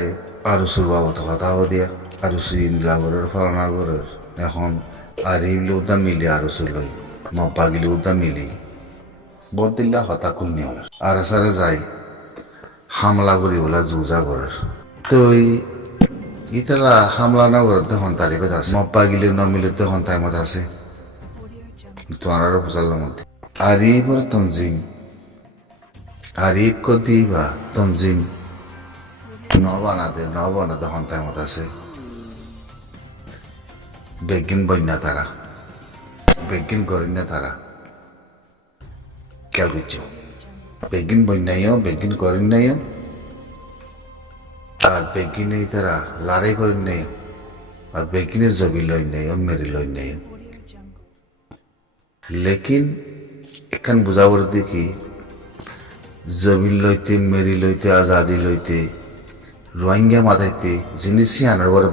তারে আরুসুর বাবদ কথা দিয়া আরুসু ইন্দিলাগরের ফালানাগরের এখন আর এইগুলো উদা মিলি আরুসুর লই মপাগিলি উদা মিলি বদিল্লা হতা খুলনি আর সারে যাই হামলা করি ওলা জুজা করার তো ইতারা হামলা না করে তখন তারিখ আছে মপ্পা গিলে নমিলে তখন টাইমত আছে তোমার বুঝালার মধ্যে আর এইবার তঞ্জিম আর এই কদি বা তঞ্জিম ন বানাতে হন টাইমত আছে বেগিন বন্যা তারা বেগিন করেন না তারা খেয়াল করছো বেগিন বন্যাইও বেগিন করেন নাইও আর বেগিনে তারা লড়াই করেন নাই আর বেগিনে জবি লই নাই মেরি লই নাই লেকিন এখান বুঝাবার দেখি জমিন লইতে মেরি লইতে আজাদি লইতে রোহিঙ্গা মাথাইতে জিনিসই আনার বড়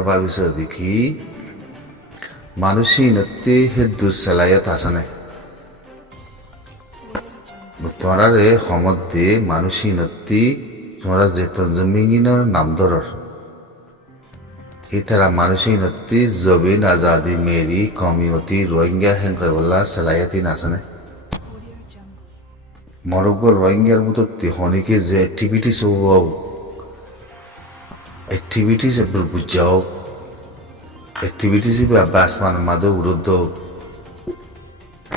ভাবিস দেখি মানুষই নতে হে দুঃসালায়ত আছে না তোমরা রে সমত দে মানুষই নতি তোমরা যে তঞ্জমিনের নাম ধরর তারা মানুষই নতি জবিন আজাদি মেরি কমিউনিটি রোহিঙ্গা হেঙ্কা সালায়াতি নাচানে মরক্কোর রোহিঙ্গার মতো হনিকে যে অ্যাক্টিভিটিস হব অ্যাক্টিভিটিস এবার বুঝাও অ্যাক্টিভিটিস বাসমান মাদে উরুদ্ধ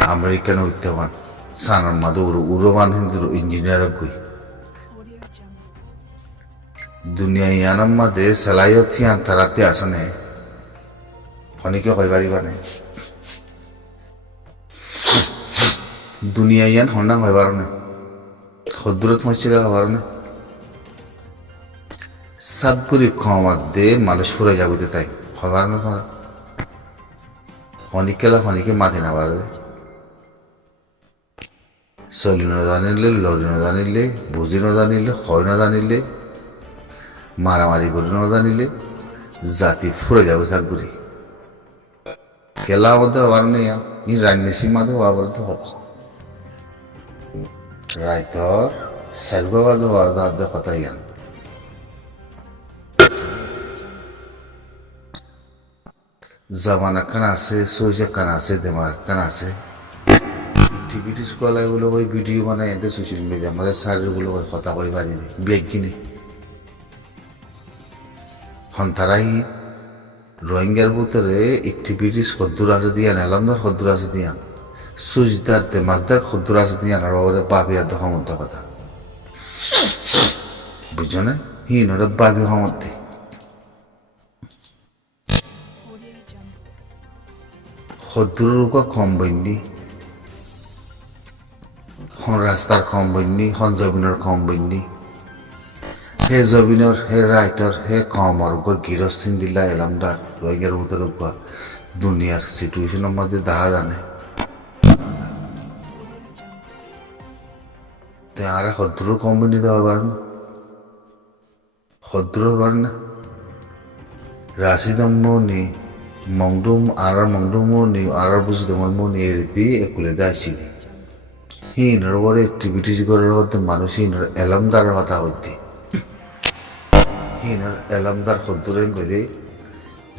আমেরিকান উঠতেবান সানার মাদে উরবান হিন্দু ইঞ্জিনিয়ার গই দুনিয়া ইয়ানার মাঝে সেলাইও থিয়ান তারাতে আসনে হনিকে কইবারি বানে দুনিয়া ইয়ান হন্ডা হইবার না হদ্দুরত মসজিদে হবার না সাবগুলি ক্ষমাত দে মানুষ ফুরে যাবিতে তাই হবার না তোমরা হনিকেলা হনিকে মাথে না বাড়ে চলি নজানিলে লরি নজানিলে বুঝি নজানিলে হয় নজানিলে মারামারি করে নজানিলে জাতি ফুরে যাবে থাকবি খেলা মধ্যে হবার নেই রাজনীতি মাঝে হবার তো হতো রাইতর সার্গবাজ হওয়ার কথা ইয়ান জামানা কান আছে সৌজা কান আছে দেমাগ কান আছে অ্যাক্টিভিটিস কলাই বলে ওই ভিডিও বানাই এদের সোশ্যাল মিডিয়া আমাদের শারীরগুলো ওই কথা কই বাড়ি বেগ কিনে হন্তারাই রোহিঙ্গার ভিতরে অ্যাক্টিভিটিস খদ্দুর আছে দিয়ান এলামদার খদ্দুর আছে দিয়ান সুজদার দেমাগদার খদ্দুর আছে দিয়ান আর ওরে বাবিয়া দহমত কথা বুঝছো না হিন ওরা বাবি হমত দে খদ্দুরের কম বইনি হন রাস্তার কম বইনি হন জমিনের কম বইনি হে জবিনের হে রাইটর হে কমর গিরস সিন্দিল্লা এলামদার রোহিঙ্গার ভিতরে দুনিয়ার সিচুয়েশনের মধ্যে দেখা জানে আর হদ্দুরের কম বইনি দেওয়া পারেন হদ্দুর পারেন না রাশিদম মনি মংডুম আর মংডুম মনি আর বুঝি তোমার মনি এ রীতি একুলে আসি হিনর বড় অ্যাক্টিভিটিস করার মধ্যে মানুষ হিনর এলামদারের কথা হইতে হিনর এলামদার খদ্দুরে গেলে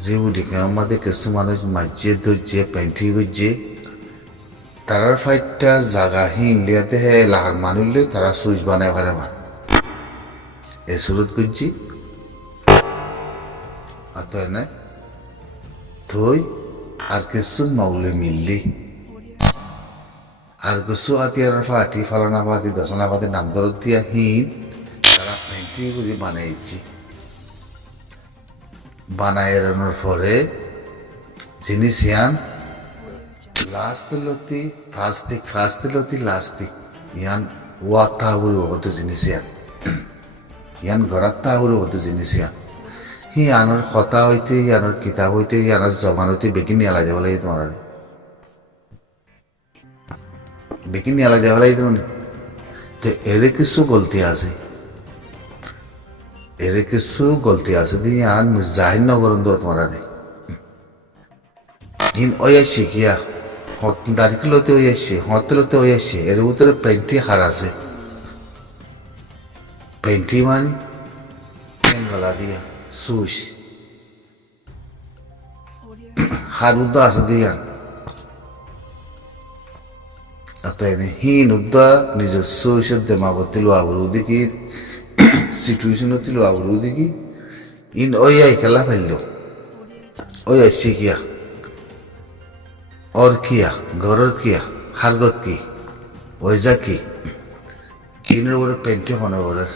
রিউডিকে আমাদের কিছু মানুষ মাঝে ধরছে পেন্টি করছে তারার ফাইটটা জাগা হিনলিয়াতে হে লাহার মানুষলে তারা সুইচ বানায় পারে মান এ সুরত করছি আত না থই আর কিছু মাউলে মিললি আর কিছু আতিয়ার ফাটি ফালানা ফাটি দশনা ফাটি নাম দরদ দিয়া হিন তারা পেন্টি করে বানাইছি বানায় এড়ানোর পরে জিনিস ইয়ান লাস্টলতি ফাস্টলতি লাস্টিক ইয়ান ওয়া তাহুর হতো জিনিস ইয়ান ঘরাত তাহুর হতো জিনিস ইয়ান হি আনার কথা হইতে ইয়ানোর কিতাব হইতে ইয়ানোর জবান হইতে বেকিন নিয়ে দেওয়া লাগে তোমার বেকিন নিয়ে দেওয়া লাগে তোমার তো এর কিছু গলতি আছে দিয়ে আর জাহির নগরণ তোমার হিন ওয়া শিখিয়া দাড়িকে লতে হয়ে আসছে হতে লতে হয়ে আসছে এর ভিতরে পেন্টি হার আছে পেন্টি মানে গলা দিয়া সুস হার উদ্দা আছে দিয়া এনে হিন উদ্দা নিজস্ব দেমাগতে লো আবরু দেখি সিচুয়েশনতে লো আবরু দেখি ইন ওই আই খেলা ফেলল ওই আসছে কিয়া और किया गौरव किया हारगत की ওইজা কি ইনের ওরে পেন্টি হনে ওরে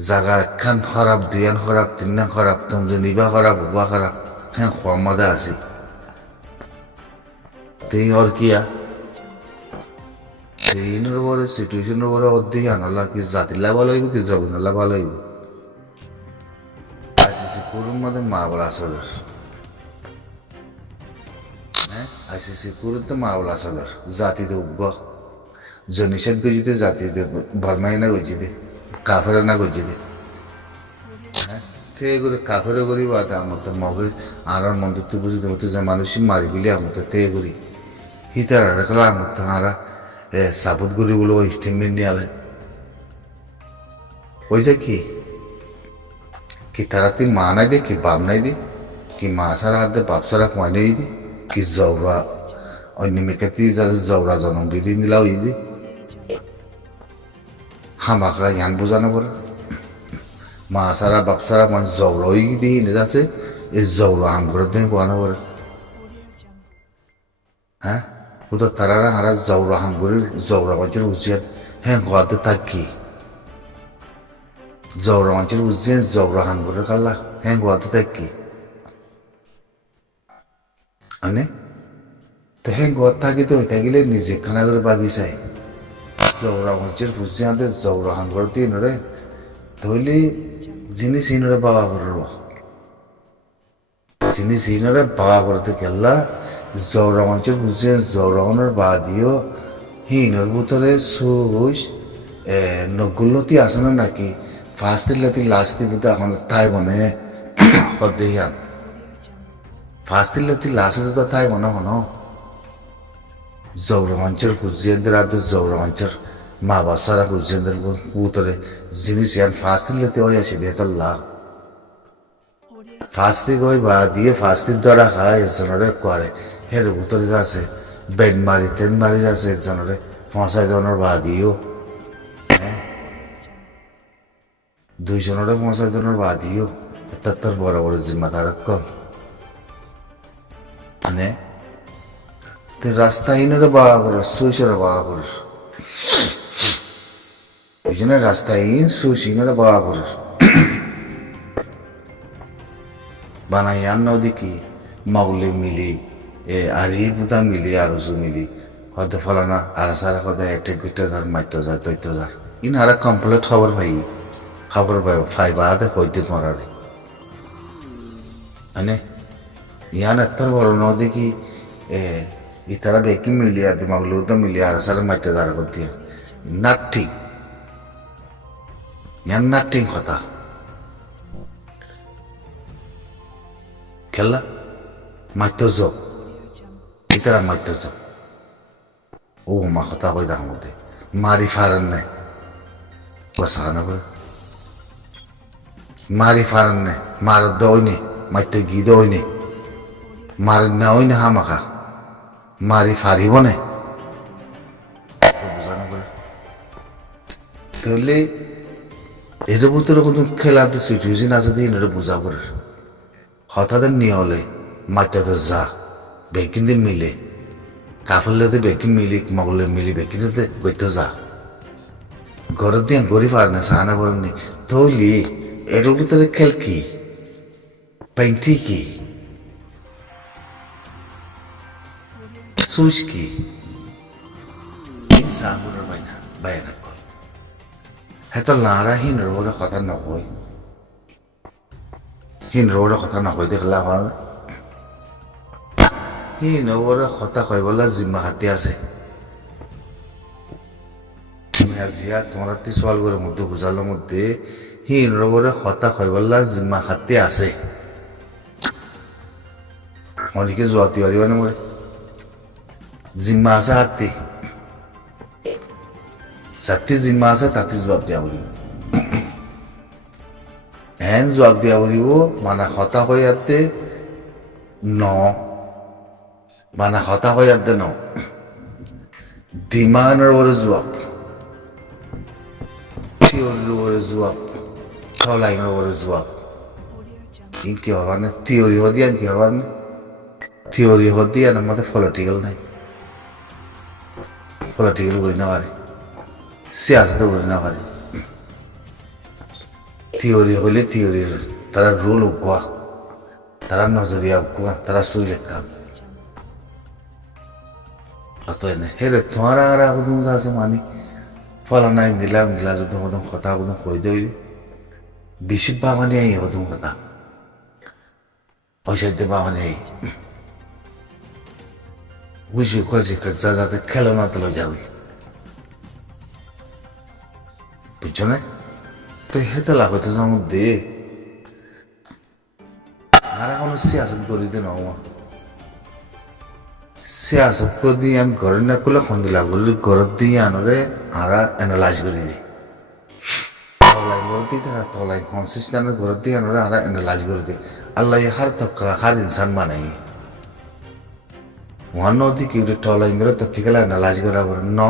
জাগা একখান খারাপ দুইয়ান খারাপ তিননা খারাপ তঞ্জনিবা খারাপ উবা খারাপ হ্যাঁ খোয়ামাদা আছি তেই और किया ইনের ওরে সিচুয়েশনের ওরে অর্ধেক আনলা কি জাতিলা ভালো হইব কি জগনলা ভালো হইব আইসিসি পুরুর মধ্যে মা বলা আসলে আইসিসি পুরুতে মাওলা চলার জাতিতে উগ্গ জনিষেধ গজিতে জাতিতে বর্মাই না গজিতে কাফের না গজিতে হ্যাঁ তে করে কাফের করি বা আমতে মগে আর মন্দুত্ব বুঝিতে হতে যে মানুষই মারি বলি আমতে তে করি হিতার রাখলা আমতে আরা সাবুত করি বলে ওই স্টিমেন্ট নিয়ে ওই যে কি তারাতে মা নাই দে কি বাপ নাই দে কি মা সারা হাত দে বাপ সারা কয় নাই দে কি জৌরা অন্য মেকাতি জৌরা জন্মবিধি নিলা হইদি হামাকা ইয়ান বোঝানো করে মা সারা বাপ সারা মানে জৌরা হয়ে গিয়ে হিনে যাচ্ছে এই জৌরা হাম করে দেন কোয়ানো করে হ্যাঁ ও তো তারা হারা জৌরা হাম করে জৌরা মানুষের উচিত হ্যাঁ গোয়াতে থাকি জৌরা মানুষের উচিত জৌরা হাম করে কাল্লা হ্যাঁ গোয়াতে থাকি মানে তো হ্যাঁ ঘর থাকি তো হইতে গেলে নিজে খানা করে বাবি চাই জৌরা মঞ্চের পুষি আনতে জৌরা হান করে দিয়ে নরে ধরলে জিনিস হিনরে বাবা করব জিনিস হিনরে বাবা করতে গেলা জৌরা মঞ্চের পুষি জৌরাহনের বা দিও হিনর ভিতরে সুস নগুল্লতি আছে না নাকি ফার্স্টের লাতি লাস্টের ভিতরে এখন তাই মনে দেহিয়ান ফার্স্টের লাতি লাস্টে তো তাই মনে হনো জৌরমাঞ্চের কুজিয়েন্দ্র আদে জৌরমাঞ্চের মা বাসারা কুজিয়েন্দ্র পুতরে জিনিস ইয়ান ফাস্তিল লেতে ওই আসি দিয়ে তল্লা ফাস্তি গই বা দিয়ে ফাস্তির দ্বারা খায় এজনরে করে হের ভিতরে যাচ্ছে বেড মারি তেন মারি যাচ্ছে এজনরে পৌঁছাই দেওয়ানোর বা দিও হ্যাঁ দুইজনরে পৌঁছাই দেওয়ানোর বা দিও এটা তোর বড় বড় জিম্মাদার কম মানে রাস্তাহীনরে বাবা করিস সুইসরে বাবা করিস ওই জন্য রাস্তাহীন সুইসহীনরে বাবা করিস বানাই আন দেখি মাউলে মিলি আর এই বুধা মিলি আর ওসু মিলি হয়তো ফলানা আর সারা কথা একটা গুটা যার মাইতো যায় তৈতো যায় ইন আর কমপ্লিট খবর পাই ফাইবা হাতে হইতে মরারে মানে ইয়ান এত্তর বড় ন দেখি ইতারা বেকি মিলিয়া দিমাগলো তো মিলিয়া আর সারা মাইতে দাঁড়া করতে নাথিং ইয়ান নাথিং কথা খেলা মাইতো যোগ ইতারা মাইতো যোগ ও মা কথা কই তার মধ্যে মারি ফারান নাই বসানো করে মারি ফারান নাই মার দইনে মাইতো গি দইনে মার না ওইনে হামাকা মারি ফারিব না বোঝানো করে তাহলে এর ভিতরে কোনো খেলাতে সিচুয়েশন আছে দিয়ে এটা বোঝা করে হঠাৎ নিয়ে হলে মাত্রা তো যা বেকিন দিয়ে মিলে কাফলে বেকিন মিলি মগলে মিলি বেকিনতে গইতে যা ঘরের দিয়ে গড়ি পারে না সাহানা করেন নি তাহলে এর ভিতরে খেল কি পেন্টি কি সুইচ কি সাগুরের বাইনা বায়না কর হ্যাঁ তো লাঁড়া হিন রোডের কথা নকই হিন রোডের কথা নকই দেখলা আমার হিন রোডের কথা কইবলা জিম্মা হাতি আছে জিয়া তোমার সোয়াল করে মধ্যে বুঝালোর মধ্যে হিন রোডের কথা কইবলা জিম্মা হাতি আছে অনেকে জোয়াতি পারিব না মরে জিম্মা আছে হাতি যাতে জিম্মা আছে তাতে জবাব দিয়া বলিব এন জবাব দিয়া বলিব মানে হতা হৈ ইয়াতে ন মানে হতা হৈ ইয়াতে ন ডিমান্ডৰ ওপৰত জবাব থিওরির উপরে জবাব লাইনের উপরে জবাব কি হবার না থিওরি হদিয়া কি হবার না থিওরি হদিয়া আমাদের পলিটিক্যাল নাই পলিটিক্যাল করি না পারে সিয়াসত করি না পারে থিওরি হইলে থিওরির তারা রুল উকুয়া তারা নজরিয়া উকুয়া তারা সুই লেখা অত এনে হেরে তোমার আর হুদুম আছে মানি ফলানা দিলা যদি হদম কথা হদম কই দইলে বেশি বাগানে আই হদম কথা পয়সাতে বাগানে আই বুঝি কয়েছে যা যাতে খেলনা তো যাবি বুঝছো না তো হেতে লাগো তো যেমন দে আর কোনো সিয়াসত করি দে না সিয়াসত করে দিয়ে আন ঘরে না করলে সন্দিলা বললি ঘরত দিয়ে আনরে আরা এনালাইজ করে দিই তলাই ঘর দিয়ে তারা তলাই কনসিস্টেন্টের ঘর দিয়ে আনরে আরা এনালাইজ করে দিই আল্লাহ হার তক্কা হার ইনসান বানাই ওয়ান নদী কি তলাই ঘরে তো ঠিক এনালাইজ করা বলে ন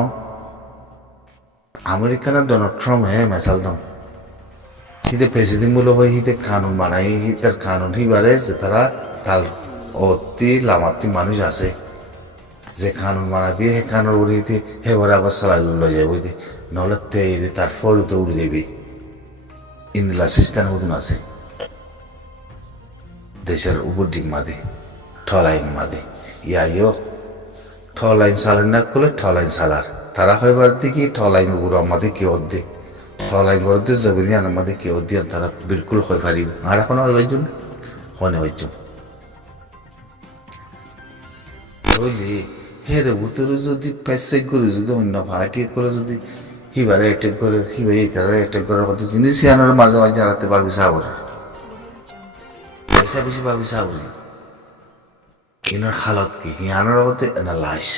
আমেরিকান ডোনাল্ড ট্রাম্প হে মেসাল দম হিতে প্রেসিডেন্ট বলে হয় হিতে কানুন বানাই হিতার কানুন হিবারে যে তারা তাল অতি লামাতি মানুষ আছে যে কানুন বানা দিয়ে হে কানুন উড়ে দিতে হে ভরে আবার সালাই লয়ে যাবে বুঝতে নহলে তেইরে তার ফলতে উড়ে যাবি ইন্দিলা সিস্টেম মতন আছে দেশের উপর ডিম মাদে ঠলাইন মাদে ইয়াইও ঠলাইন সালেন না করলে ঠলাইন সালার তারা হইবার দিকে ঠলাইন উপর আমাদের কেউ দে ঠলাইন করতে যাবেনি আর আমাদের কেউ দিয়ে তারা বিলকুল হয়ে পারিব আর এখন হইবার জন্য হনে হইছ বলি হেরে উত্তরে যদি প্যাসেজ করে যদি অন্য পার্টি করে যদি হিবারে অ্যাটেক করে হিবাই তারা অ্যাটেক করার কথা জিনিস আনার মাঝে মাঝে হারাতে পাবি সাবর পয়সা বেশি পাবি সাবরি ইনার হালত কি হিয়ানোর হতে এনালাইজ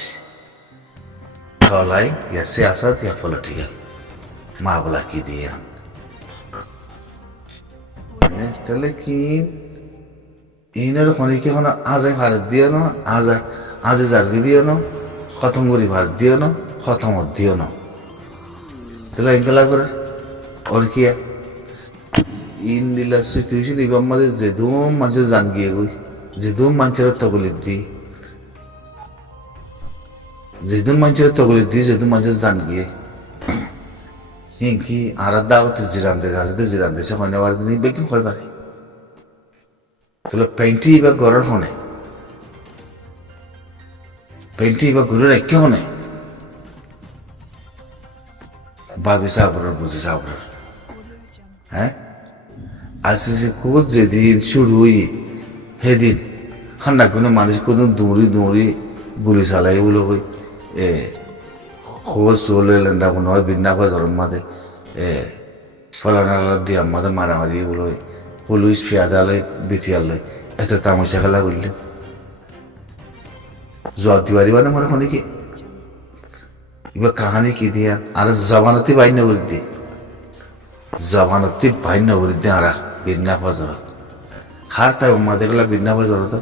ঠলাই ইয়া সিয়াসত ইয়া পলিটিক্যাল মা বলা কি দিয়ে তাহলে কি ইনার খনিকে হন আজাই ভারত দিয়ে না আজে জার্গি দিও না খতম করি ভাত দিও না খতমত দিও না তাহলে এগুলা করে ওর কি ইন দিলা সিচুয়েশন এবার আমাদের যেদুম মানুষের জান গিয়ে গই যেদুম মানুষের তগলির দি যেদুম মানুষের তগলির দি যেদুম মানুষের জান গিয়ে কি আর দাওয়াতে জিরানতে যাতে জিরানতে সে হয় নেওয়ার দিন বেকিং হয় পারে তাহলে পেন্টি বা গড়ের হনে পেন্টি বা ঘুরে রেখে হনে ভাবি সাবর বুঝে সাবর হ্যাঁ আসছে খুব যেদিন শুরু হই সেদিন ঠান্ডা কোনো মানুষ কোনো দৌড়ি গুলি চালাই বলে কই খোঁজ চলে লেন্দা কোনো হয় বিনা বাজারের মাঝে ফলানা দিয়ে আমাদের মারামারি বলে পুলিশ ফিয়াদালয় বিটিয়ালয় এত তামাশা খেলা করলে জবাব দিবারি মানে মনে হয় কি এবার কাহানি কি দিয়া আর জবানতি বাইন্য করে দি জবানতি বাইন্য করে দি আর বিনা বাজারত হার তাই মাদে গেলা বিনা বাজারত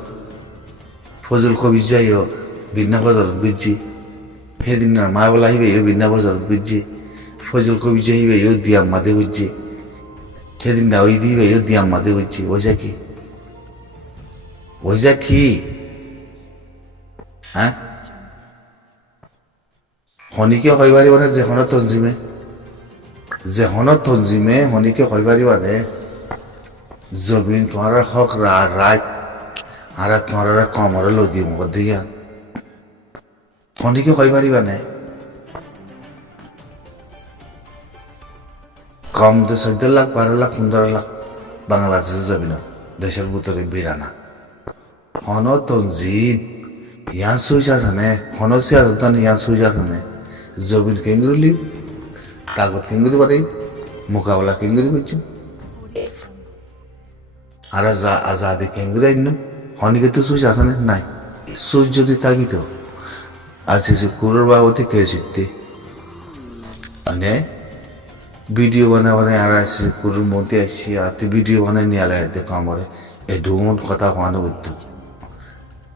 ফজল কবি যাইও বিনা বাজারত বুঝছি সেদিন মা বলা আহিবে ইও বিনা বাজারত বুঝছি ফজল কবি যাইবে ইও দিয়াম মাদে বুঝছি সেদিন না ওই দিবে ইও দিয়াম মাদে বুঝছি ওইজা কি হ্যাঁ হনিকে হয় পারিবানে যেখনো তঞ্জিমে হনিকে হয় পারিবানে জবিন তোমার হক রায় আর তোমার কমরে লদি মুখ দিয়া হনিকে হয় পারিবানে কম 14 লাখ 12 লাখ 15 লাখ বাংলাদেশে যাবি না দেশের ভিতরে বিরানা হন তঞ্জিম ইয়ান সুইচ আছে নে হন সিয়াসতান ইয়ান সুইচ আছে নে জবিন কেঙ্গুলি কাগজ কেঙ্গুলি পারে মোকাবেলা কেঙ্গুলি করছি আর আজাদি কেঙ্গুলি আইন হনিকে তো সুইচ আছে না নাই সুইচ যদি থাকিত আছে কুকুরের বাবদে কে শিখতে মানে ভিডিও বানাই আর আসছে কুকুরের মধ্যে আসছি আর ভিডিও বানাই নিয়ে আলাই দেখো আমার এ ডুমন কথা কানো বুঝতো